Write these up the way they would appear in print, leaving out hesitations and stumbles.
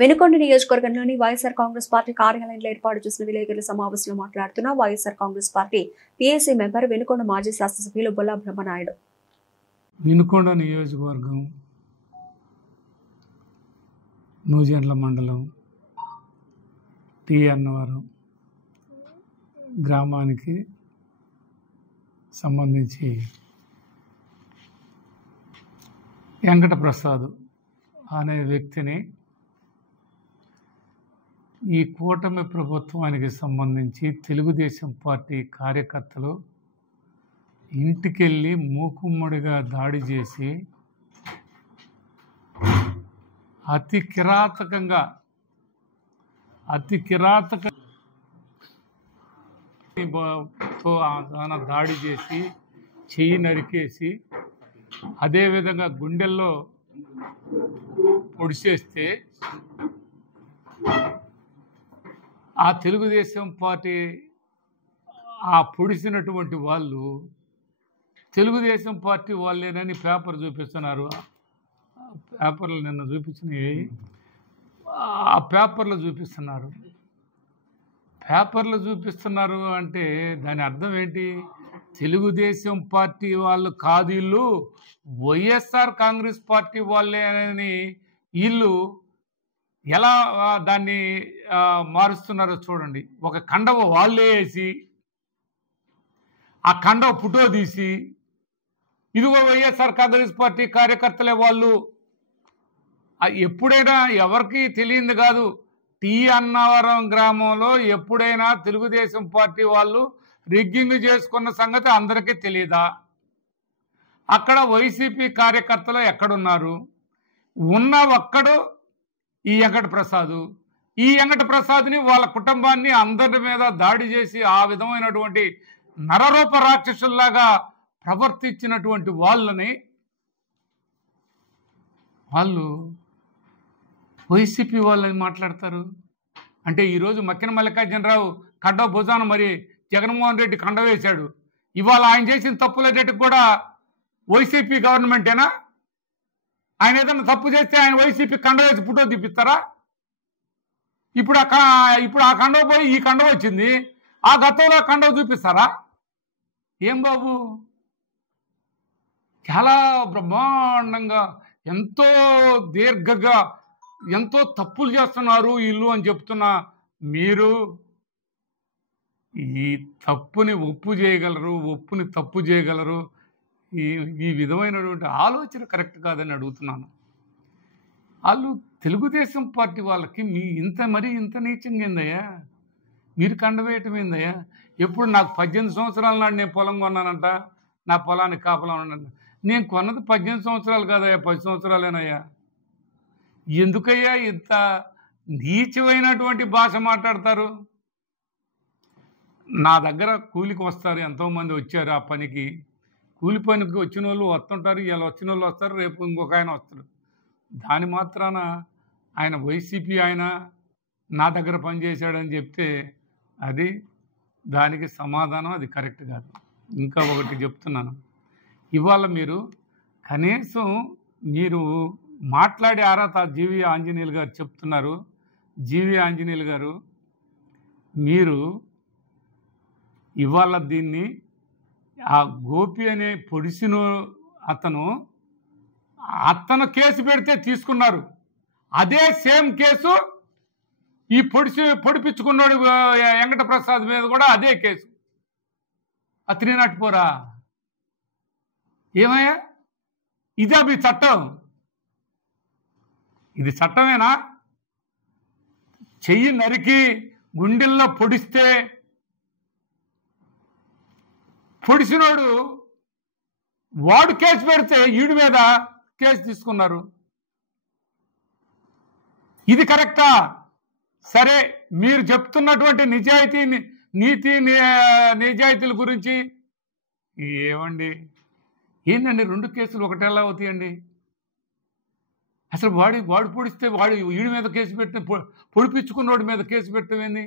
వెనుకొండ నియోజకవర్గంలోని YSR Congress party కార్యాలయంలో ఏర్పాటు చేసిన విలేకరుల సమావేశంలో మాట్లాడుతున్న YSR Congress party PAC member Venukonda మాజీ శాసనసభ్యులు బొల్లా బ్రహ్మనాయుడు. వెనుకొండ నియోజకవర్గం నూజెండ్ల మండలం టీ అన్నవరం గ్రామానికి సంబంధించి వెంకట ప్రసాద్ అనే వ్యక్తిని ఈ కూటమి ప్రభుత్వానికి సంబంధించి తెలుగుదేశం పార్టీ కార్యకర్తలు ఇంటికెళ్ళి మూకుమ్మడిగా దాడి చేసి అతి కిరాతకంగా దాడి చేసి చెయ్యి నరికేసి అదేవిధంగా గుండెల్లో పొడిచేస్తే ఆ తెలుగుదేశం పార్టీ ఆ పొడిసినటువంటి వాళ్ళు తెలుగుదేశం పార్టీ వాళ్ళేనని పేపర్ చూపిస్తున్నారు. పేపర్లు నిన్న చూపించినవి ఆ పేపర్లు చూపిస్తున్నారు అంటే దాని అర్థం ఏంటి? తెలుగుదేశం పార్టీ వాళ్ళు కాదు, వీళ్ళు వైఎస్ఆర్ కాంగ్రెస్ పార్టీ వాళ్ళే అని వీళ్ళు ఎలా దాన్ని మారుస్తున్నారో చూడండి. ఒక కండవ వాళ్ళే వేసి ఆ కండవ ఫోటో తీసి ఇదిగో వైఎస్ఆర్ కాంగ్రెస్ పార్టీ కార్యకర్తలే వాళ్ళు. ఎప్పుడైనా ఎవరికి తెలియంది కాదు, టీ అన్నవరం గ్రామంలో ఎప్పుడైనా తెలుగుదేశం పార్టీ వాళ్ళు రిగ్గింగ్ చేసుకున్న సంగతి అందరికీ తెలియదా? అక్కడ వైసీపీ కార్యకర్తలు ఎక్కడున్నారు? ఉన్న ఒక్కడు ఈ వెంకట ప్రసాద్. ఈ వెంకట ప్రసాద్ని వాళ్ళ కుటుంబాన్ని అందరి మీద దాడి చేసి ఆ విధమైనటువంటి నరరూప రాక్షసుల్లాగా ప్రవర్తించినటువంటి వాళ్ళని వాళ్ళు వైసీపీ వాళ్ళని మాట్లాడతారు. అంటే ఈరోజు మక్కిన మల్లికార్జునరావు కండవ భుజాన మరి జగన్మోహన్ రెడ్డి కండ వేశాడు. ఇవాళ ఆయన చేసిన తప్పులేటట్టు కూడా వైసీపీ గవర్నమెంటేనా? ఆయన ఏదైనా తప్పు చేస్తే ఆయన వైసీపీ కండ వేసి ఫోటో తీపిస్తారా? ఇప్పుడు ఆ కండవ పోయి ఈ కండవ వచ్చింది, ఆ గతంలో కండవ చూపిస్తారా? ఏం బాబు, చాలా బ్రహ్మాండంగా ఎంతో దీర్ఘంగా ఎంతో తప్పులు చేస్తున్నారు వీళ్ళు అని చెప్తున్నా మీరు ఈ తప్పుని ఒప్పు చేయగలరు. ఈ విధమైనటువంటి ఆలోచన కరెక్ట్ కాదని అడుగుతున్నాను. వాళ్ళు తెలుగుదేశం పార్టీ వాళ్ళకి ఇంత నీచంగా ఏందయ్యా? మీరు కండవేయటం ఏందయ్యా? ఎప్పుడు నాకు 18 సంవత్సరాల నాడు నేను పొలం కొన్నానంట, నా పొలానికి కాపలా ఉన్నానంట. నేను కొన్నది 18 సంవత్సరాలు కాదయ్యా, 10 సంవత్సరాలేనయ్యా. ఎందుకయ్యా ఇంత నీచమైనటువంటి భాష మాట్లాడతారు? నా దగ్గర కూలికి వస్తారు, ఎంతోమంది వచ్చారు ఆ పనికి. కూలి పనికి వచ్చిన వాళ్ళు వస్తుంటారు, ఇలా వచ్చిన వాళ్ళు వస్తారు, రేపు ఇంకొక ఆయన వస్తారు. దాని మాత్రాన ఆయన వైసీపీ ఆయన నా దగ్గర పనిచేశాడని చెప్తే దానికి సమాధానం అది కరెక్ట్ కాదు. ఇంకా ఒకటి చెప్తున్నాను, ఇవాళ మీరు కనీసం మీరు మాట్లాడే అర్హత జీవి ఆంజనేయులు గారు చెప్తున్నారు. జీవి ఆంజనేయులు గారు, మీరు ఇవాళ దీన్ని ఆ గోపి అనే పొడిసిన అతను కేసు పెడితే తీసుకున్నారు. అదే సేమ్ కేసు ఈ పొడిపించుకున్నాడు వెంకట ప్రసాద్ మీద కూడా అదే కేసు. అతని నట్టుపోరా ఏమయ్యా? ఇదే మీ చట్టం? ఇది చట్టమేనా? చెయ్యి నరికి గుండెల్లో పొడిస్తే పొడిసినోడు వాడు కేసు పెడితే వీడి మీద కేసు తీసుకున్నారు. ఇది కరెక్టా? సరే, మీరు చెప్తున్నటువంటి నీతి నిజాయితీల గురించి ఏమండి? ఏందండి 2 కేసులు ఒకటేలా అవుతాయండి? అసలు వాడు పొడిస్తే వీడి మీద కేసు పెట్టిన పొడిపించుకున్నోడి మీద కేసు పెట్టడం ఏంది?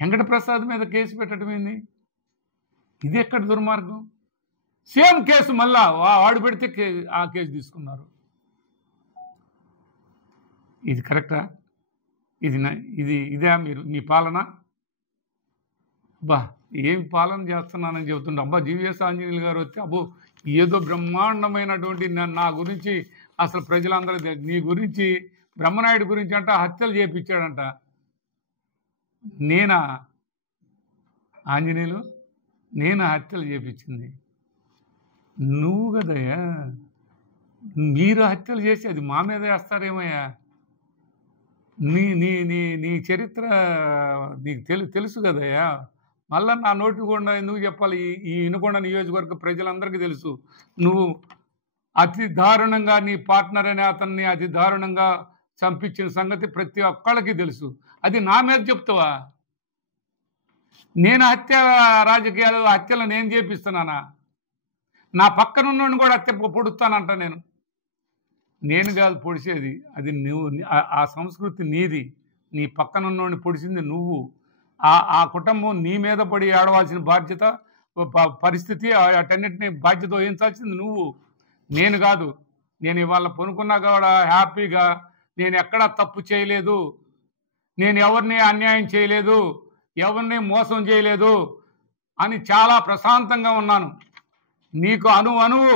వెంకట ప్రసాద్ మీద కేసు పెట్టడం ఏంది? ఇది ఎక్కడ దుర్మార్గం? సేమ్ కేసు మళ్ళా వాడు పెడితే ఆ కేసు తీసుకున్నారు. ఇది కరెక్టా? ఇదే మీ పాలన? అబ్బా ఏం పాలన చేస్తున్నానని చెబుతుండే. అబ్బా జీవీఎస్ ఆంజనేయులు గారు వస్తే అబ్బో ఏదో బ్రహ్మాండమైనటువంటి నా గురించి అసలు ప్రజలందరూ నీ గురించి బ్రహ్మనాయుడు గురించి అంట హత్యలు చేపించాడంట. నేనా ఆంజనేయులు? నేనా హత్యలు చేపించింది? నువ్వు కదయ్యా. మీరు హత్యలు చేసి అది మా మీద వేస్తారేమయ్యా? నీ నీ నీ నీ చరిత్ర నీకు తెలుసు కదయ్యా. మళ్ళా నా నోటి కూడా ఎందుకు చెప్పాలి? ఈ వినుకొండ నియోజకవర్గ ప్రజలందరికీ తెలుసు. నువ్వు అతి దారుణంగా నీ పార్ట్నర్ అనే అతన్ని అతి దారుణంగా చంపించిన సంగతి ప్రతి ఒక్కళ్ళకి తెలుసు. అది నా మీద చెప్తావా? నేను హత్యలు నేను చేపిస్తున్నానా? నా పక్కనున్నోడిని కూడా హత్య పొడుస్తానంట. నేను కాదు పొడిచేది, అది నువ్వు. ఆ సంస్కృతి నీది. నీ పక్కనున్నోడిని పొడిచింది నువ్వు. ఆ కుటుంబం నీ మీద పడి ఆడవలసిన బాధ్యత పరిస్థితి అటన్నిటిని బాధ్యత వహించాల్సింది నువ్వు, నేను కాదు. నేను ఇవాళ పనుకున్నా కూడా హ్యాపీగా నేను ఎక్కడా తప్పు చేయలేదు, నేను ఎవరిని అన్యాయం చేయలేదు, ఎవరిని మోసం చేయలేదు అని చాలా ప్రశాంతంగా ఉన్నాను. నీకు అణువు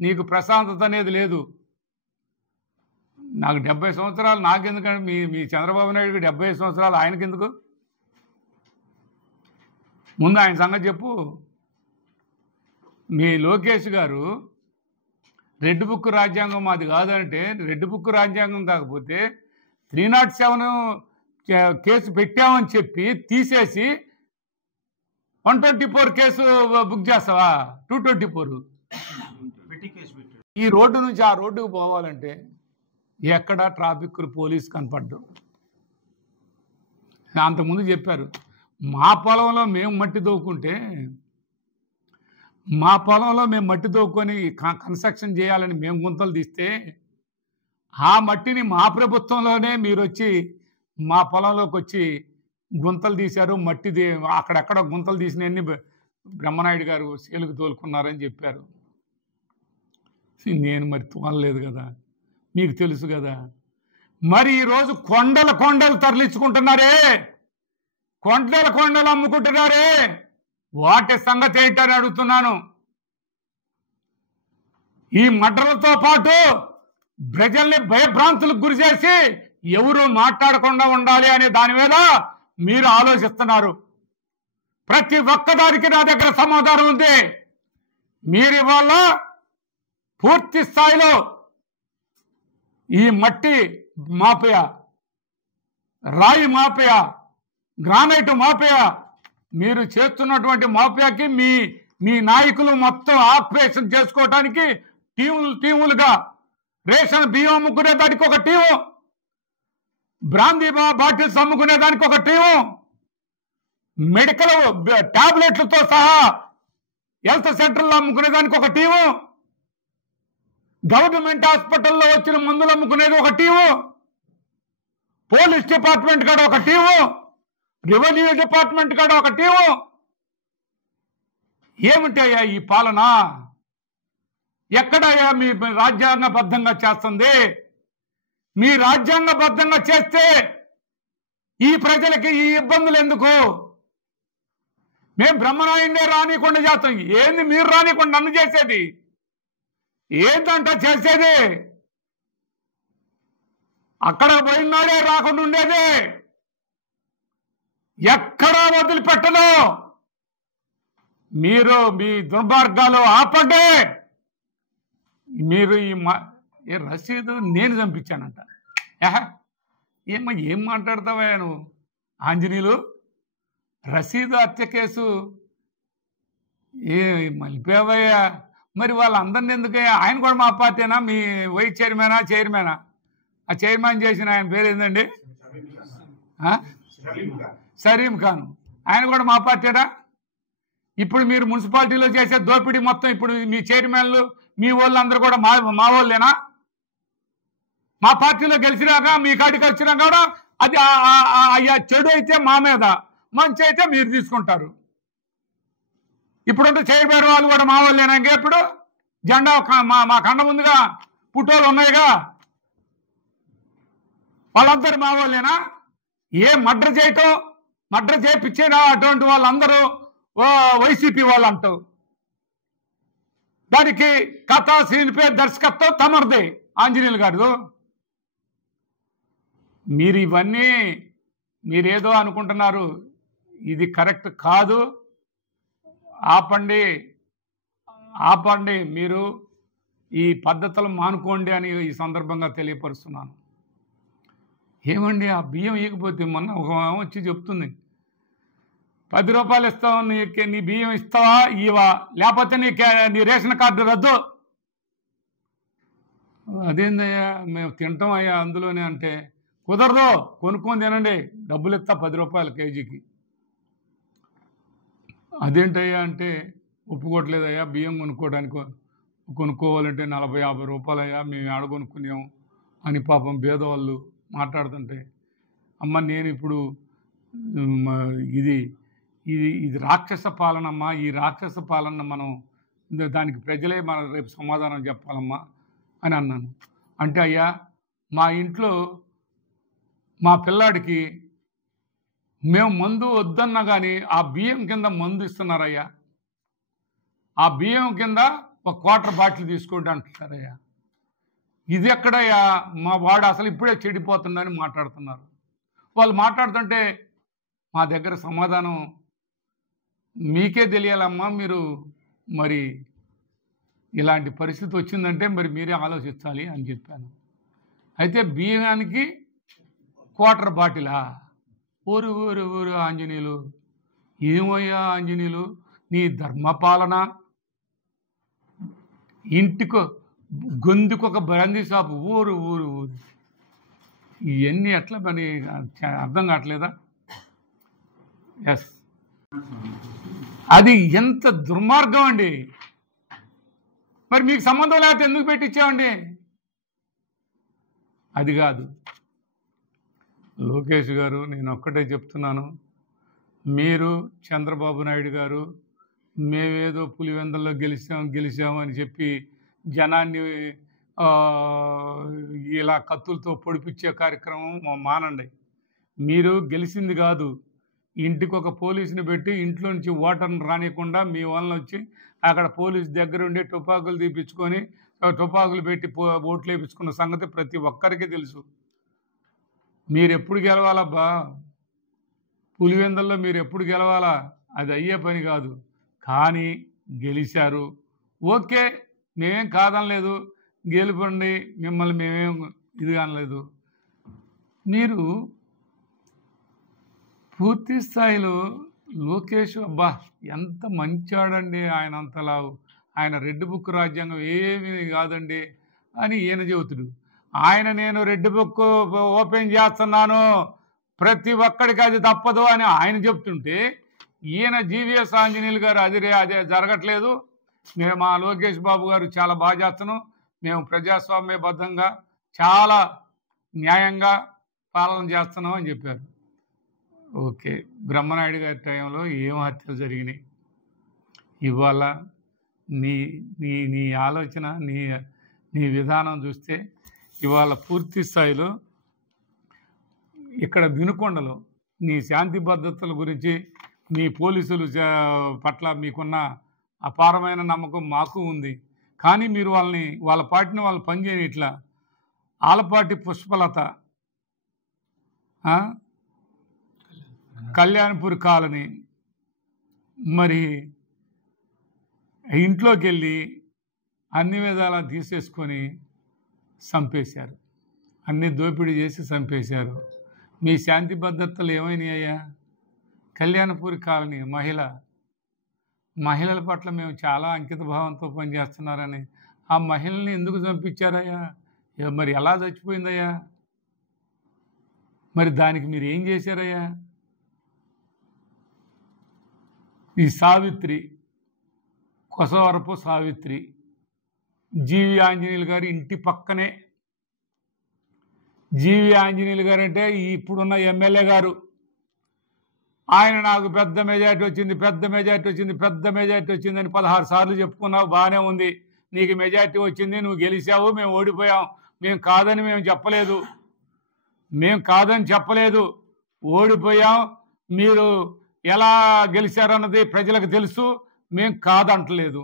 నీకు ప్రశాంతత అనేది లేదు. నాకు 70 సంవత్సరాలు. నాకెందుకంటే మీ చంద్రబాబు నాయుడుకి 75 సంవత్సరాలు. ఆయనకెందుకు? ముందు ఆయన సంగతి చెప్పు. మీ లోకేష్ గారు రెడ్ బుక్ రాజ్యాంగం మాది కాదంటే, రెడ్ బుక్ రాజ్యాంగం కాకపోతే 307 కేసు పెట్టామని చెప్పి తీసేసి 124 కేసు బుక్ చేస్తావా? 224 ఈ రోడ్డు నుంచి ఆ రోడ్డుకు పోవాలంటే ఎక్కడ ట్రాఫిక్ పోలీస్ కనపడ్డు. అంతకుముందు చెప్పారు, మా పొలంలో మేము మట్టి తవ్వుకొని కన్స్ట్రక్షన్ చేయాలని మేము గుంతలు తీస్తే ఆ మట్టిని మా ప్రభుత్వంలోనే మీరు వచ్చి మా పొలంలోకి వచ్చి గుంతలు తీశారు. అక్కడెక్కడ గుంతలు తీసినవన్నీ బ్రహ్మనాయుడు గారు సేలుకు తోలుకున్నారని చెప్పారు. నేను మరి తోలలేదు కదా, మీకు తెలుసు కదా. మరి ఈరోజు కొండలు తరలించుకుంటున్నారే, కొండలు అమ్ముకుంటున్నారే, వాటి సంగతి ఏంటని అడుగుతున్నాను. ఈ మడ్రలతో పాటు ప్రజల్ని భయభ్రాంతులకు గురి చేసి ఎవరు మాట్లాడకుండా ఉండాలి అనే దాని మీద మీరు ఆలోచిస్తున్నారు. ప్రతి ఒక్కదానికి నా దగ్గర సమాధానం ఉంది. మీరు ఇవాళ పూర్తి స్థాయిలో ఈ మట్టి మాఫియా, రాయి మాఫియా, గ్రానైట్ మాఫియా, మీరు చేస్తున్నటువంటి మాఫియాకి మీ నాయకులు మొత్తం ఆపరేషన్ చేసుకోవటానికి టీములుగా రేషన్ బియ్యం అమ్ముకునే దానికి ఒక టీము, బ్రాందీ బాటిల్స్ అమ్ముకునే దానికి ఒక టీము, మెడికల్ టాబ్లెట్లతో సహా హెల్త్ సెంటర్లో అమ్ముకునే దానికి ఒక టీము, గవర్నమెంట్ హాస్పిటల్లో వచ్చిన మందులు అమ్ముకునేది ఒక టీము, పోలీస్ డిపార్ట్మెంట్ కాడ ఒక టీము, రెవెన్యూ డిపార్ట్మెంట్ కాడ ఒక టీము. ఏమిటయ్యా ఈ పాలన? ఎక్కడయ్యా మీ రాజ్యాంగబద్ధంగా చేస్తుంది? మీ రాజ్యాంగబద్ధంగా చేస్తే ఈ ప్రజలకి ఈ ఇబ్బందులు ఎందుకు? మేము బ్రహ్మనాయుడినే రానికుండా చేస్తాం. ఏంది మీరు రానికుండా నన్ను చేసేది? ఏంటంట చేసేది? అక్కడ పోయినాడే రాకుండా ఉండేది. ఎక్కడా వదిలిపెట్టను. మీరు మీ దుర్మార్గాలు ఆపండి. మీరు ఈ రసీదు నేను చంపించానంట. ఏం మాట్లాడతావా నువ్వు ఆంజనేయులు? రసీదు హత్య కేసు మలిపేవయ్యా. మరి వాళ్ళందరినీ ఎందుకయ్యా? ఆయన కూడా మా పార్టీనా? మీ వైస్ చైర్మనా? ఆ చైర్మన్ చేసిన ఆయన పేరు ఏందండి? సలీం ఖాన్. ఆయన కూడా మా పార్టీనా? ఇప్పుడు మీరు మున్సిపాలిటీలో చేసే దోపిడీ మొత్తం ఇప్పుడు మీ చైర్మన్లు మీ వాళ్ళందరూ కూడా మా వాళ్ళేనా? మా పార్టీలో గెలిచినాక మీ కాడికి వచ్చినా కూడా అది అయ్యా చెడు అయితే మా మీద, మంచి అయితే మీరు తీసుకుంటారు. ఇప్పుడంటే చైర్మన్ వాళ్ళు కూడా మా వాళ్ళేనా? ఇంకెప్పుడు జెండా మా కండ ముందుగా పుట్టోలు ఉన్నాయిగా. వాళ్ళందరూ మా వాళ్ళేనా? ఏ మర్డర్ చేయటం, మర్డర్ చేయించేనా అటువంటి వాళ్ళందరూ వైసీపీ వాళ్ళు అంటావు. దానికి కథ, స్క్రీన్ ప్లే, దర్శకత్వం తమరిదే, ఆంజనేయులు గారు. మీరు ఇవన్నీ మీరేదో అనుకుంటున్నారు, ఇది కరెక్ట్ కాదు. ఆపండి, ఆపండి, మీరు ఈ పద్ధతులు మానుకోండి అని ఈ సందర్భంగా తెలియపరుస్తున్నాను. ఏమండి, ఆ బియ్యం ఇవ్వకపోతే మొన్న ఒక వచ్చి చెప్తుంది, 10 రూపాయలు ఇస్తావు, నీ బియ్యం ఇస్తావా ఇవా, లేకపోతే నీ రేషన్ కార్డు రద్దు. అదేందయ్యా, మేము తింటాం అయ్యా అందులోనే అంటే, కుదరదు, కొనుక్కొని తినండి, డబ్బులు ఇస్తా 10 రూపాయలు కేజీకి. అదేంటయ్యా అంటే, ఒప్పుకోవట్లేదయ్యా, బియ్యం కొనుక్కోవాలంటే 40-50 రూపాయలయ్యా, మేము ఆడ కొనుక్కున్నాము అని పాపం భేదవాళ్ళు మాట్లాడుతుంటే, అమ్మ నేను ఇప్పుడు ఇది ఇది ఇది రాక్షస పాలనమ్మా, ఈ రాక్షస పాలన మనం దానికి ప్రజలే మన రేపు సమాధానం చెప్పాలమ్మా అని అన్నాను. అంటే అయ్యా, మా ఇంట్లో మా పిల్లాడికి మేము మందు వద్దన్నా కానీ ఆ బియ్యం కింద మందు ఇస్తున్నారయ్యా, ఆ బియ్యం కింద ఒక క్వార్టర్ బాటిల్ తీసుకోండి అంటున్నారయ్యా. ఇది ఎక్కడయ్యా, మా వాడు అసలు ఇప్పుడే చెడిపోతుందని మాట్లాడుతున్నారు. వాళ్ళు మాట్లాడుతుంటే మా దగ్గర సమాధానం మీకే తెలియాలమ్మా. మీరు మరి ఇలాంటి పరిస్థితి వచ్చిందంటే మరి మీరే ఆలోచించాలి అని చెప్పాను. అయితే బియ్యానికి క్వార్టర్ బాటిలా? ఊరు ఊరు ఊరు ఆంజనేయులు, ఏమయ్యా ఆంజనేయులు, నీ ధర్మపాలన, ఇంటికో గొంతుకొక బ్రాందీ షాపు, ఊరు ఊరు ఊరు, ఇవన్నీ ఎట్లా మరి అర్థం కావట్లేదా? ఎస్, అది ఎంత దుర్మార్గం అండి. మరి మీకు సంబంధం లేకపోతే ఎందుకు పెట్టించామండి? అది కాదు లోకేష్ గారు, నేను ఒక్కటే చెప్తున్నాను, మీరు చంద్రబాబు నాయుడు గారు మేమేదో పులివెందల్లో గెలిచాము అని చెప్పి జనాన్ని ఇలా కత్తులతో పొడిపించే కార్యక్రమం మానండి. మీరు గెలిచింది కాదు, ఇంటికి ఒక పోలీసుని పెట్టి ఇంట్లో నుంచి ఓటర్ని రానియకుండా మీ వాళ్ళని వచ్చి అక్కడ పోలీసు దగ్గరుండి తుపాకులు తీపించుకొని తుపాకులు పెట్టి ఓట్లు వేయించుకున్న సంగతి ప్రతి ఒక్కరికి తెలుసు. మీరు ఎప్పుడు గెలవాలబ్బా, పులివెందల్లో మీరు ఎప్పుడు గెలవాలా? అది అయ్యే పని కాదు. కానీ గెలిచారు, ఓకే, మేమేం కాదనలేదు, గెలుపండి, మిమ్మల్ని మేమేం ఇది అనలేదు. మీరు పూర్తి స్థాయిలో లోకేష్ అబ్బా ఎంత మంచాడండి, ఆయన అంతలా, ఆయన రెడ్ బుక్ రాజ్యాంగం ఏమీ కాదండి అని ఈయన చెబుతుడు. ఆయన నేను రెడ్ బుక్ ఓపెన్ చేస్తున్నాను, ప్రతి ఒక్కడికి అది తప్పదు అని ఆయన చెప్తుంటే, ఈయన జీవీఎస్ ఆంజనేయులు గారు అదే జరగట్లేదు, మేము మా లోకేష్ బాబు గారు చాలా బాగా చేస్తున్నాం, మేము ప్రజాస్వామ్యబద్ధంగా చాలా న్యాయంగా పాలన చేస్తున్నాం అని చెప్పారు. ఓకే, బ్రహ్మనాయుడు గారి టైంలో ఏం హత్యలు జరిగినాయి? ఇవాళ నీ నీ నీ ఆలోచన, నీ విధానం చూస్తే ఇవాళ పూర్తి స్థాయిలో ఇక్కడ వినుకొండలో నీ శాంతి భద్రతల గురించి, నీ పోలీసులు పట్ల మీకున్న అపారమైన నమ్మకం మాకు ఉంది. కానీ మీరు వాళ్ళ పార్టీని వాళ్ళు పనిచేయని ఇట్లా ఆలపాటి పుష్పలత, కళ్యాణ్పూర్ కాలనీ, మరి ఇంట్లోకి వెళ్ళి అన్ని విధాలా తీసేసుకొని చంపేశారు, అన్ని దోపిడీ చేసి చంపేశారు. మీ శాంతి భద్రతలు ఏమైనాయ్యా? కళ్యాణపూర్ కాలనీ మహిళల పట్ల మేము చాలా అంకిత భావంతో పనిచేస్తున్నారని ఆ మహిళల్ని ఎందుకు చంపించారయ్యా? మరి ఎలా చచ్చిపోయిందయ్యా? మరి దానికి మీరు ఏం చేశారయ్యా? ఈ సావిత్రి, కొసవరపు సావిత్రి, జీవి ఆంజనేయులు గారి ఇంటి పక్కనే. జీవి ఆంజనేయులు గారు అంటే ఇప్పుడున్న ఎమ్మెల్యే గారు, ఆయన నాకు పెద్ద మెజార్టీ వచ్చింది అని 16 సార్లు చెప్పుకున్నావు, బాగానే ఉంది, నీకు మెజార్టీ వచ్చింది, నువ్వు గెలిచావు, మేము ఓడిపోయాం, మేము కాదని మేము చెప్పలేదు. మేము కాదని చెప్పలేదు. ఓడిపోయాం, మీరు ఎలా గెలిచారన్నది ప్రజలకు తెలుసు, మేము కాదంటలేదు.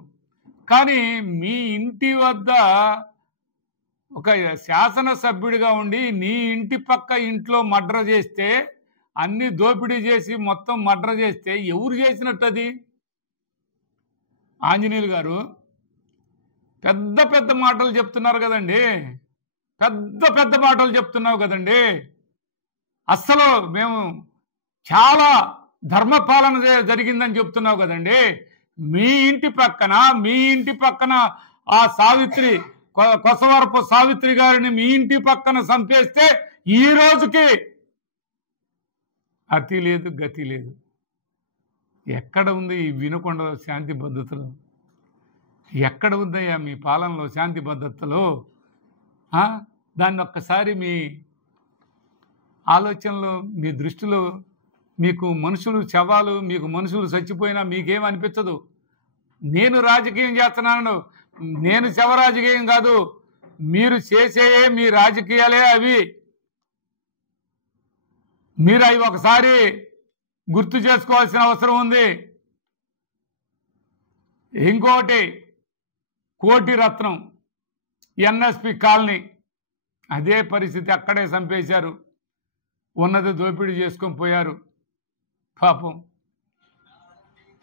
కానీ మీ ఇంటి వద్ద ఒక శాసనసభ్యుడిగా ఉండి నీ ఇంటి పక్క ఇంట్లో మర్డర్ చేస్తే, అన్ని దోపిడీ చేసి మొత్తం మర్డర్ చేస్తే ఎవరు చేసినట్టు అది? ఆంజనేయులు గారు పెద్ద పెద్ద మాటలు చెప్తున్నారు కదండి, పెద్ద పెద్ద మాటలు చెప్తున్నావు కదండి. అస్సలు మేము చాలా ధర్మపాలన జరిగిందని చెప్తున్నావు కదండి. మీ ఇంటి పక్కన ఆ సావిత్రి, కొసవరపు సావిత్రి గారిని మీ ఇంటి పక్కన చంపేస్తే ఈ రోజుకి అతి లేదు, గతి లేదు. ఎక్కడ ఉంది ఈ వినుకొండ శాంతి భద్రతలు? ఎక్కడ ఉందయ్యా మీ పాలనలో శాంతి భద్రతలు? దాన్ని ఒక్కసారి మీ ఆలోచనలో, మీ దృష్టిలో, మీకు మనుషులు శవాలు, మీకు మనుషులు చచ్చిపోయినా మీకేమనిపించదు. నేను రాజకీయం చేస్తున్నాను, నేను శవ రాజకీయం కాదు. మీరు చేసేయే మీ రాజకీయాలే అవి. మీరు అవి ఒకసారి గుర్తు చేసుకోవాల్సిన అవసరం ఉంది. ఇంకోటి, కోటి రత్నం ఎన్ఎస్పి కాలనీ, అదే పరిస్థితి. అక్కడే చంపేశారు, ఉన్నది దోపిడీ చేసుకొని పోయారు పాపం.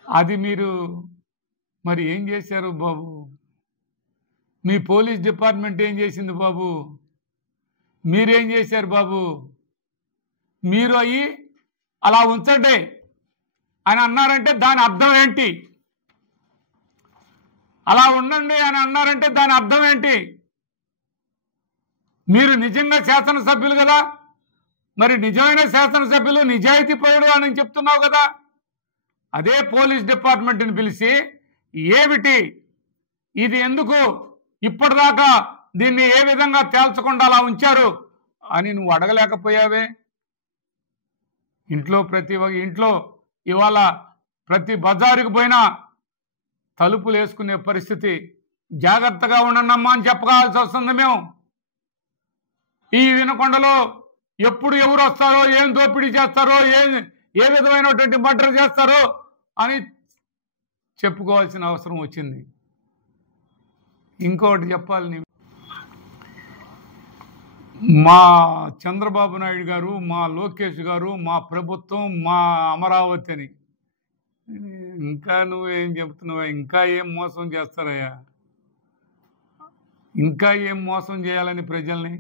అది మీరు మరి ఏం చేశారు బాబు? మీ పోలీస్ డిపార్ట్మెంట్ ఏం చేసింది బాబు? మీరేం చేశారు బాబు? మీరు అయ్యి అలా ఉంచండి అని అన్నారంటే దాని అర్థం ఏంటి? అలా ఉండండి అని అన్నారంటే దాని అర్థం ఏంటి? మీరు నిజంగా శాసనసభ్యులు కదా, మరి నిజమైన శాసనసభ్యులు నిజాయితీ పరుడు అని చెప్తున్నావు కదా. అదే పోలీస్ డిపార్ట్మెంట్ని పిలిచి ఏమిటి ఇది, ఎందుకు ఇప్పటిదాకా దీన్ని ఏ విధంగా తేల్చకుండా అలా ఉంచారు అని నువ్వు అడగలేకపోయావే? ఇంట్లో ఇవాళ ప్రతి బజారుకు పోయినా తలుపులు వేసుకునే పరిస్థితి. జాగ్రత్తగా ఉండనమ్మా అని చెప్పాల్సి వస్తుంది మేము. ఈ వినుకొండలో ఎప్పుడు ఎవరు వస్తారో, ఏం దోపిడీ చేస్తారో, ఏ విధమైనటువంటి మర్డర్ చేస్తారో అని చెప్పుకోవాల్సిన అవసరం వచ్చింది. ఇంకోటి చెప్పాలి, మా చంద్రబాబు నాయుడు గారు, మా లోకేష్ గారు, మా ప్రభుత్వం, మా అమరావతి అని. ఇంకా నువ్వేం చెప్తున్నావా? ఇంకా ఏం మోసం చేస్తారయ్యా? ఇంకా ఏం మోసం చేయాలని ప్రజల్ని,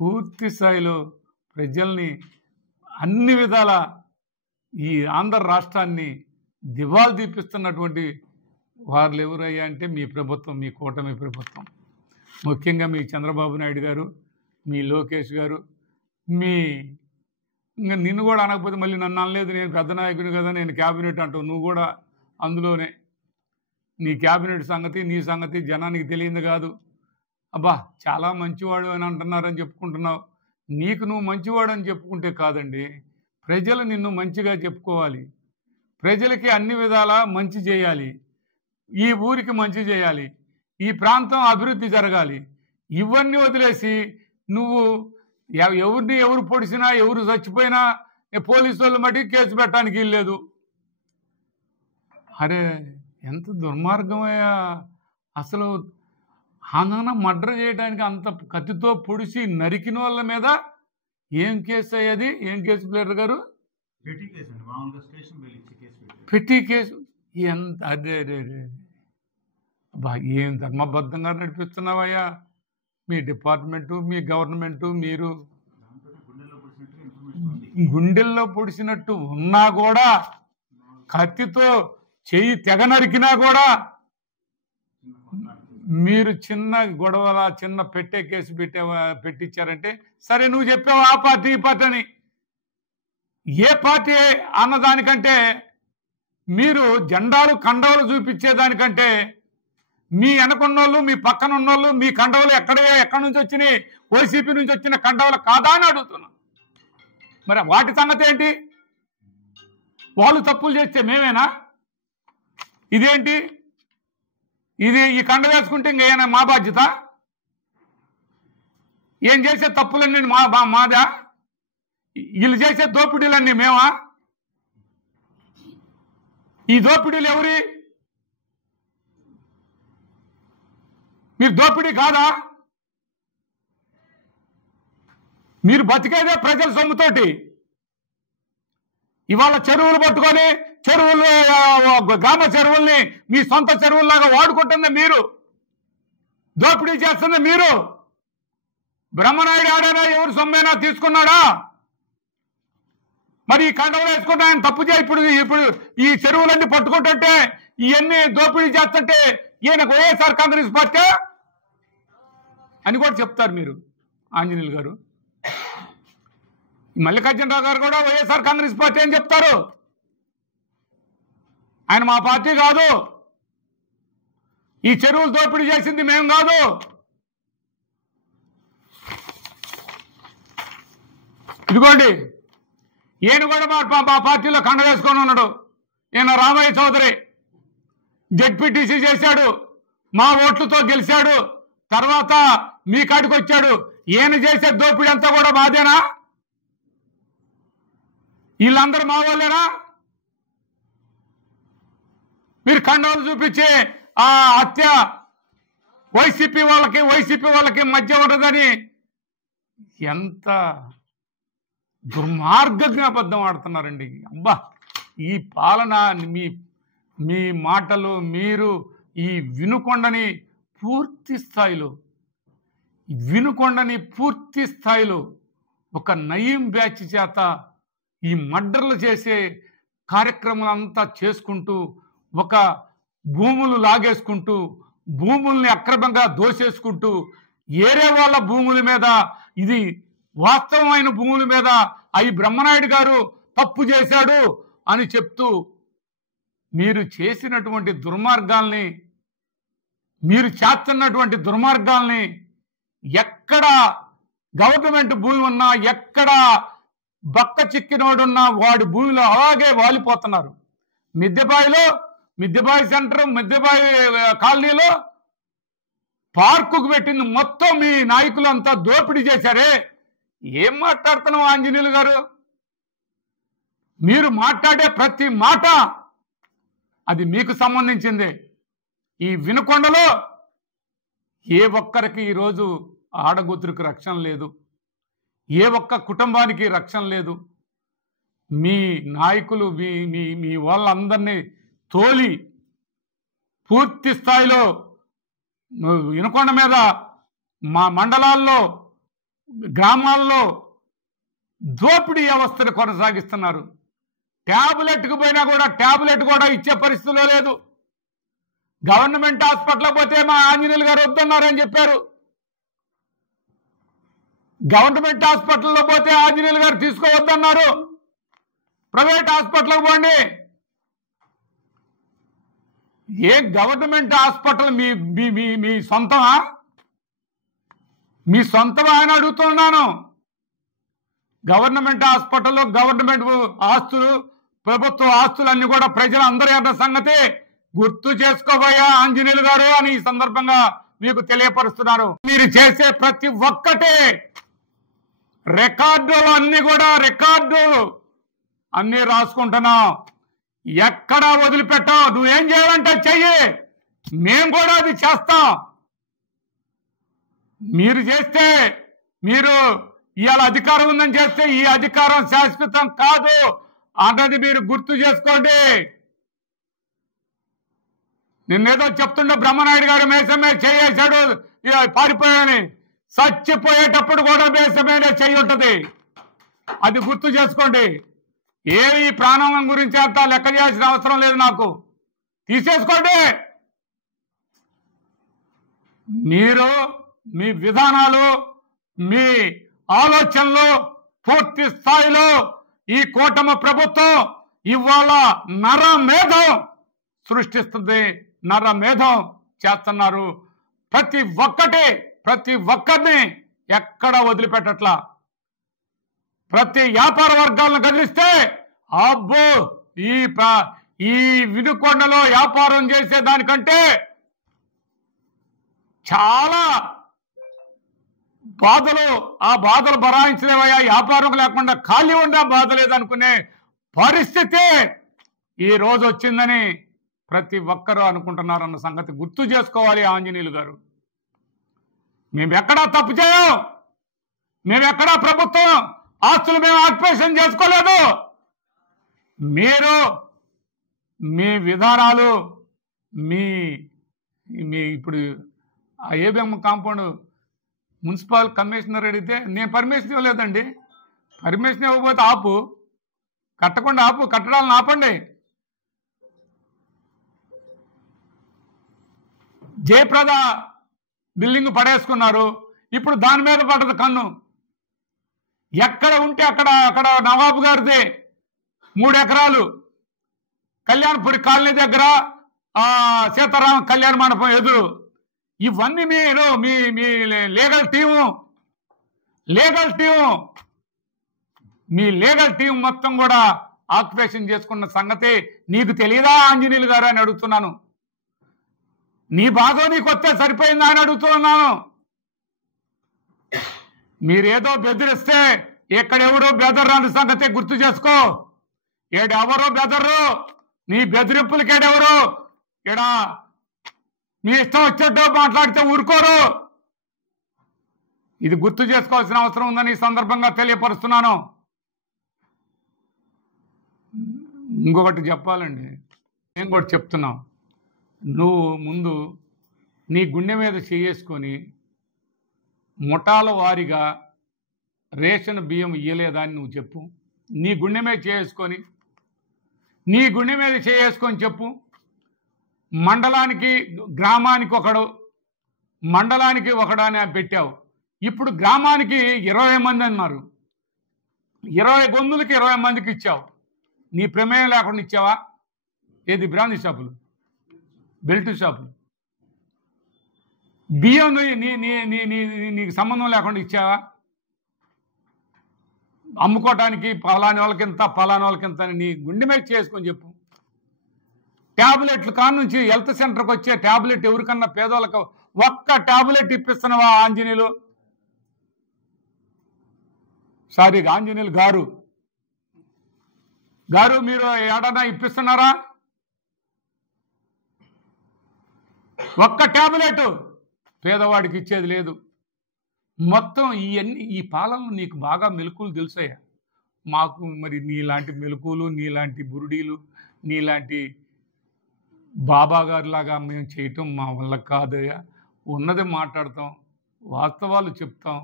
పూర్తి స్థాయిలో ప్రజల్ని అన్ని విధాల ఈ ఆంధ్ర రాష్ట్రాన్ని దివాలు తీపిస్తున్నటువంటి వారు ఎవరయ్యా అంటే మీ ప్రభుత్వం, మీ కూటమి ప్రభుత్వం. ముఖ్యంగా మీ చంద్రబాబు నాయుడు గారు, మీ లోకేష్ గారు. ఇంకా నిన్ను కూడా అనకపోతే మళ్ళీ నన్ను అనలేదు, నేను పెద్ద నాయకుని కదా, నేను క్యాబినెట్ అంటావు. నువ్వు కూడా అందులోనే. నీ క్యాబినెట్ సంగతి, నీ సంగతి జనానికి తెలియదు కాదు. అబ్బా చాలా మంచివాడు అని అంటున్నారని చెప్పుకుంటున్నావు. నీకు నువ్వు మంచివాడు అని చెప్పుకుంటే కాదండి, ప్రజలు నిన్ను మంచిగా చెప్పుకోవాలి. ప్రజలకి అన్ని విధాలా మంచి చేయాలి, ఈ ఊరికి మంచి చేయాలి, ఈ ప్రాంతం అభివృద్ధి జరగాలి. ఇవన్నీ వదిలేసి నువ్వు ఎవరు పొడిచినా, ఎవరు చచ్చిపోయినా పోలీసు వాళ్ళు మటుకు కేసు పెట్టడానికి వీల్లేదు. అరే ఎంత దుర్మార్గమయ్యా! అసలు ఆందోళన మర్డర్ చేయడానికి అంత కత్తితో పొడిచి నరికిన వాళ్ళ మీద ఏం కేసు అయ్యేది? ఏం కేసు ప్లేయర్ గారు? పెట్టి కేసు. ఎంత అదే అబ్బా, ఏం ధర్మబద్ధంగా నడిపిస్తున్నావయ్యా మీ డిపార్ట్మెంటు, మీ గవర్నమెంటు. మీరు గుండెల్లో పొడిచినట్టు ఉన్నా కూడా, కత్తితో చెయ్యి తెగ నరికినా కూడా మీరు చిన్న గొడవల, చిన్న పెట్టే కేసు పెట్టించారంటే సరే, నువ్వు చెప్పావు ఆ పార్టీ ఈ పార్టీ అని. ఏ పార్టీ అన్నదానికంటే, మీరు జెండాలు కండవలు చూపించేదానికంటే మీ వెనకున్నోళ్ళు, మీ పక్కన ఉన్నోళ్ళు, మీ కండవలు ఎక్కడి నుంచి వచ్చినాయి? వైసీపీ నుంచి వచ్చిన కండవలు కాదా అని అడుగుతున్నా. మరి వాటి సంగతి ఏంటి? వాళ్ళు తప్పులు చేస్తే మేమేనా? ఇదేంటి? ఈ కండ వేసుకుంటే ఇంకేమైనా మా బాధ్యత? ఏం చేసే తప్పులన్నీ మాదా? వీళ్ళు చేసే దోపిడీలన్నీ మేమా? ఈ దోపిడీలు ఎవరి? మీరు దోపిడీ కాదా? మీరు బతికేదే ప్రజల సొమ్ముతోటి. ఇవాళ చెరువులు పట్టుకొని చెరువులు గ్రామ చెరువుల్ని మీ సొంత చెరువుల్లాగా వాడుకుంటుంది మీరు. దోపిడీ చేస్తుంది మీరు. బ్రహ్మనాయుడు ఆడైనా ఎవరు సొమ్మేనా తీసుకున్నాడా? మరి ఈ కండవలు వేసుకుంటే ఆయన తప్పు చేయ. ఇప్పుడు ఈ చెరువులన్నీ పట్టుకుంటుంటే ఇవన్నీ దోపిడీ చేస్తుంటే ఈయనకు వైఎస్ఆర్ కాంగ్రెస్ పార్టీ అని కూడా చెప్తారు మీరు. ఆంజనేయులు గారు, మల్లికార్జునరావు గారు కూడా వైఎస్ఆర్ కాంగ్రెస్ పార్టీ అని చెప్తారు. ఆయన మా పార్టీ కాదు, ఈ చెరువులు దోపిడీ చేసింది మేము కాదు. ఇదిగోండి, ఈయన కూడా మా పార్టీలో కండ వేసుకొని ఉన్నాడు. ఈయన రామయ్య చౌదరి జెడ్పీటీసీ చేశాడు, మా ఓట్లతో గెలిచాడు, తర్వాత మీ కాడికి వచ్చాడు. ఈయన చేసే దోపిడీ అంతా కూడా మాదేనా? వీళ్ళందరూ మా వాళ్ళేనా? మీరు కండవలు చూపించి ఆ హత్య వైసీపీ వాళ్ళకి మధ్య ఉంటుందని ఎంత దుర్మార్గంగా అబద్ధం ఆడుతున్నారండి. అబ్బా, ఈ పాలన మీ మాటలు, మీరు ఈ వినుకొండని పూర్తి స్థాయిలో ఒక నయీం బ్యాచ్ చేత ఈ మర్డర్లు చేసే కార్యక్రమాలంతా చేసుకుంటూ, ఒక భూములు లాగేసుకుంటూ, భూముల్ని అక్రమంగా దోసేసుకుంటూ, ఏరే వాళ్ళ భూముల మీద, ఇది వాస్తవమైన భూముల మీద అవి బ్రహ్మనాయుడు గారు తప్పు చేశాడు అని చెప్తూ మీరు చేసినటువంటి దుర్మార్గాల్ని, మీరు చేస్తున్నటువంటి దుర్మార్గాల్ని ఎక్కడ గవర్నమెంట్ భూమి ఉన్నా, ఎక్కడ బక్క చిక్కినోడున్నా వాడి భూమిలో అలాగే వాలిపోతున్నారు. మిద్దెబాయి సెంటర్, మిద్దెబాయి కాలనీలో పార్కుకు పెట్టింది మొత్తం మీ నాయకులంతా దోపిడీ చేశారే. ఏం మాట్లాడుతున్నావు ఆంజనేయులు గారు? మీరు మాట్లాడే ప్రతి మాట అది మీకు సంబంధించిందే. ఈ వినుకొండలో ఏ ఒక్కరికి ఈరోజు ఆడగూతురికి రక్షణ లేదు, ఏ ఒక్క కుటుంబానికి రక్షణ లేదు. మీ నాయకులు మీ వాళ్ళందరినీ తోలి పూర్తి స్థాయిలో వినుకొండ మీద, మా మండలాల్లో, గ్రామాల్లో దోపిడీ వ్యవస్థను కొనసాగిస్తున్నారు. ట్యాబ్లెట్కి పోయినా కూడా ట్యాబ్లెట్ కూడా ఇచ్చే పరిస్థితిలో లేదు. గవర్నమెంట్ హాస్పిటల్కి పోతే మా ఆంజనేయులు గారు వద్దన్నారని చెప్పారు. గవర్నమెంట్ హాస్పిటల్లో పోతే ఆంజనేయులు గారు తీసుకోవద్దన్నారు. ప్రైవేట్ హాస్పిటల్కి పోండి. ఏ గవర్నమెంట్ హాస్పిటల్ మీ సొంతమా? మీ సొంతమా అని అడుగుతున్నాను. గవర్నమెంట్ హాస్పిటల్లో గవర్నమెంట్ ఆస్తులు, ప్రభుత్వ ఆస్తులన్నీ కూడా ప్రజలందరూ అన్న సంగతి గుర్తు చేసుకోబోయా ఆంజనేయులు గారు అని ఈ సందర్భంగా మీకు తెలియపరుస్తున్నారు. మీరు చేసే ప్రతి ఒక్కటే రికార్డులు అన్ని రాసుకుంటున్నాం. ఎక్కడా వదిలిపెట్టాం. నువ్వేం చేయాలంటే చెయ్యి, మేము కూడా అది చేస్తాం. మీరు చేస్తే, మీరు ఇవాళ అధికారం ఉందని చేస్తే ఈ అధికారం శాశ్వతం కాదు అన్నది మీరు గుర్తు చేసుకోండి. నిన్నేదో చెప్తుండే బ్రహ్మనాయుడు గారు మేసమే చేయేశాడు పారిపోయాని. చచ్చిపోయేటప్పుడు కూడా మేసమేనే చెయ్యి ఉంటుంది. అది గుర్తు చేసుకోండి. ఈ ప్రాణం గురించి అంతా లెక్క చేయాల్సిన అవసరం లేదు. నాకు తీసేసుకోండి. మీరు మీ విధానాలు, మీ ఆలోచనలు పూర్తి స్థాయిలో ఈ కూటమి ప్రభుత్వం ఇవాళ నరమేధం సృష్టిస్తుంది, నరమేధం చేస్తున్నారు. ప్రతి ఒక్కరిని ఎక్కడ వదిలిపెట్టట్లా. ప్రతి వ్యాపార వర్గాలను కదిలిస్తే అబ్బో ఈ వినుకొండలో వ్యాపారం చేసే దానికంటే చాలా ఆ బాధలు భరాయించలేవయ్యా, వ్యాపారం లేకుండా ఖాళీ ఉండే బాధ లేదనుకునే పరిస్థితి ఈ రోజు వచ్చిందని ప్రతి ఒక్కరూ అనుకుంటున్నారన్న సంగతి గుర్తు చేసుకోవాలి ఆంజనేయులు గారు. మేము ఎక్కడా తప్పు చేయం, మేము ఎక్కడా ప్రభుత్వం ఆస్తులు మేము ఆక్యుపేషన్ చేసుకోలేదు. మీరు మీ విధానాలు మీ ఇప్పుడు ఆ ఏబిఎం కాంపౌండ్ మున్సిపల్ కమిషనర్ అడిగితే నేను పర్మిషన్ ఇవ్వలేదండి, పర్మిషన్ ఇవ్వకపోతే ఆపు, కట్టకుండా ఆపు, కట్టడాలను ఆపండి. జయప్రద బిల్డింగ్ పడేసుకున్నారు, ఇప్పుడు దాని మీద పడ్డది కన్ను. ఎక్కడ ఉంటే అక్కడ నవాబు గారిది 3 ఎకరాలు కళ్యాణపురి కాలనీ దగ్గర సీతారామ కళ్యాణ మండపం ఎదురు. ఇవన్నీ మీరు మీ లీగల్ టీం మొత్తం కూడా ఆక్యుపేషన్ చేసుకున్న సంగతి నీకు తెలియదా ఆంజనేయులు గారు అని అడుగుతున్నాను. నీ బాధ నీకు వస్తే సరిపోయిందా అని అడుగుతున్నాను. మీరేదో బెదిరిస్తే ఎక్కడెవరో బెదర్రాని సంగతి గుర్తు చేసుకో. ఏడెవరో బెదర్రు, నీ బెదిరింపులకేడెవరు ఇక్కడ మీ ఇష్టం వచ్చేట్టు మాట్లాడితే ఊరుకోరు. ఇది గుర్తు చేసుకోవాల్సిన అవసరం ఉందని ఈ సందర్భంగా తెలియపరుస్తున్నాను. ఇంకొకటి చెప్పాలండి, నేను కూడా చెప్తున్నాం, నువ్వు ముందు నీ గుండె మీద చేసుకొని ముఠాల వారీగా రేషన్ బియ్యం ఇయ్యలేదా అని నువ్వు చెప్పు. నీ గుండె మీద చేసుకొని చెప్పు. మండలానికి గ్రామానికి ఒకడు అని పెట్టావు. ఇప్పుడు గ్రామానికి 20 మంది అన్నారు, 20 గొంతులకి 20 మందికి ఇచ్చావు. నీ ప్రమేయం లేకుండా ఇచ్చావా? ఏది బ్రాందీ షాపులు, బెల్ట్ షాపులు, బియ్యం నీకు సంబంధం లేకుండా ఇచ్చావా? అమ్ముకోవటానికి పలాని వాళ్ళకింత అని నీ గుండె మీద చేసుకొని చెప్పు. ట్యాబ్లెట్లు నుంచి హెల్త్ సెంటర్కి వచ్చే ట్యాబ్లెట్ ఎవరికన్నా పేదోళ్ళకు ఒక్క ట్యాబ్లెట్ ఇప్పిస్తున్నావా ఆంజనేయులు? సారీ ఆంజనేయులు గారు మీరు ఏడన్నా ఇప్పిస్తున్నారా? ఒక్క ట్యాబ్లెట్ పేదవాడికి ఇచ్చేది లేదు. మొత్తం ఈ పాలనలో నీకు బాగా మెలకువలు తెలుసాయా? మాకు మరి నీలాంటి మెలకువలు, నీలాంటి బురుడీలు, నీలాంటి బాబా గారిలాగా మేము చేయటం మా వల్ల కాదయ్యా. ఉన్నది మాట్లాడతాం, వాస్తవాలు చెప్తాం,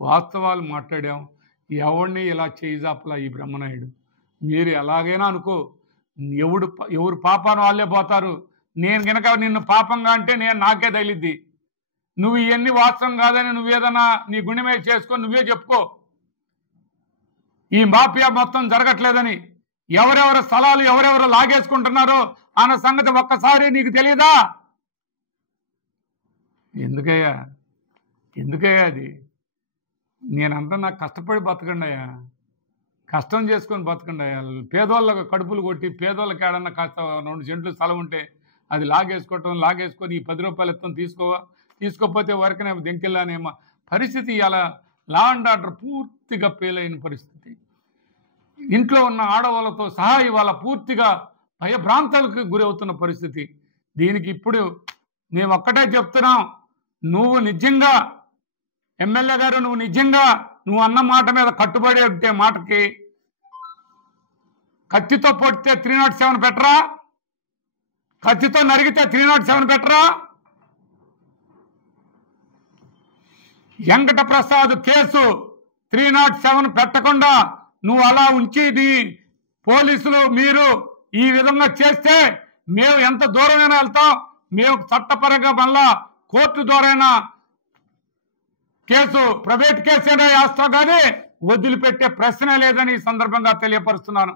వాస్తవాలు మాట్లాడాం. ఎవరిని ఇలా చేయజాపలా ఈ బ్రహ్మనాయుడు. మీరు ఎలాగైనా అనుకో, ఎవరు పాపాను వాళ్ళే పోతారు. నేను గనక నిన్ను పాపంగా అంటే నాకే తగిలిద్ది. నువ్వు ఇవన్నీ వాస్తవం కాదని నువ్వేదన్నా నీ గుండె మీద చేసుకొని నువ్వే చెప్పుకో. ఈ మాఫియా మొత్తం జరగట్లేదని, ఎవరెవరు స్థలాలు ఎవరెవరు లాగేసుకుంటున్నారో అన్న సంగతి ఒక్కసారి నీకు తెలియదా? ఎందుకయ్యా అది? నేనంతా నాకు కష్టపడి బతకండి అయ్యా, కష్టం చేసుకొని బతకండి అయ్యా. పేదోళ్ళకు కడుపులు కొట్టి పేదోళ్ళకి ఏడన్నా కాస్త 2 సెంట్లు స్థలం ఉంటే అది లాగేసుకొని ఈ 10 రూపాయలు ఎత్తం తీసుకోకపోతే వరకునే దెంకెళ్ళానేమో పరిస్థితి. ఇలా లా అండ్ ఆర్డర్ పూర్తిగా ఫెయిల్ పరిస్థితి. ఇంట్లో ఉన్న ఆడవాళ్ళతో సహా ఇవాళ పూర్తిగా భయభ్రాంతాలకు గురవుతున్న పరిస్థితి. దీనికి ఇప్పుడు మేము ఒక్కటే చెప్తున్నాం, నువ్వు నిజంగా ఎమ్మెల్యే గారు నువ్వు అన్న మాట మీద కట్టుబడి ఉంటే మాటకి కత్తితో పొడితే 307 పెట్టరా? కత్తితో నరిగితే 307 పెట్టరా? వెంకట ప్రసాద్ కేసు 307 పెట్టకుండా నువ్వు అలా ఉంచి పోలీసులు మీరు ఈ విధంగా చేస్తే మేము ఎంత దూరమైనా వెళ్తాం. మేము చట్టపరంగా మళ్ళా కోర్టు ద్వారైనా కేసు ప్రైవేట్ కేసు అయినా వేస్తాం, కానీ వదిలిపెట్టే ప్రశ్నే లేదని ఈ సందర్భంగా తెలియపరుస్తున్నాను.